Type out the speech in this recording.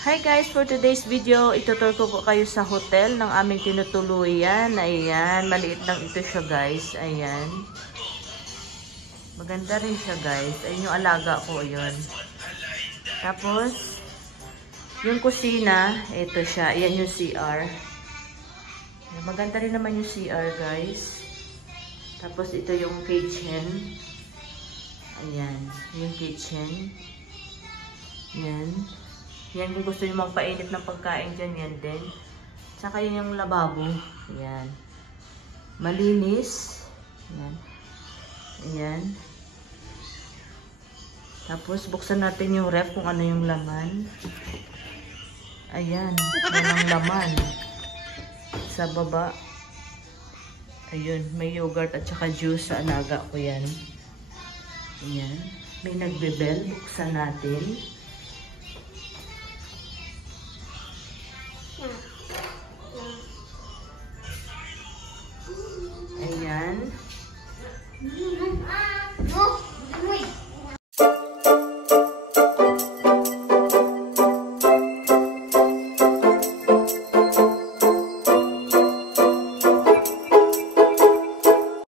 Hi guys, for today's video, itutur ko po kayo sa hotel ng aming tinutuluyan. Ayan, maliit lang ito siya guys. Ayan. Maganda rin siya guys. Ayun yung alaga ko, yun. Tapos, yung kusina, ito siya. Ayan yung CR. Maganda rin naman yung CR guys. Tapos, ito yung kitchen. Ayan, yung kitchen. Ayan. Yan, kung gusto nyo magpainit ng pagkain dyan, yan din. Tsaka yun yung lababo. Yan. Malinis. Yan. Ayan. Tapos, buksan natin yung ref kung ano yung laman. Ayan. Walang laman. Sa baba. Ayun. May yogurt at saka juice sa alaga ko yan. Ayan. May nagbebel. Buksan natin.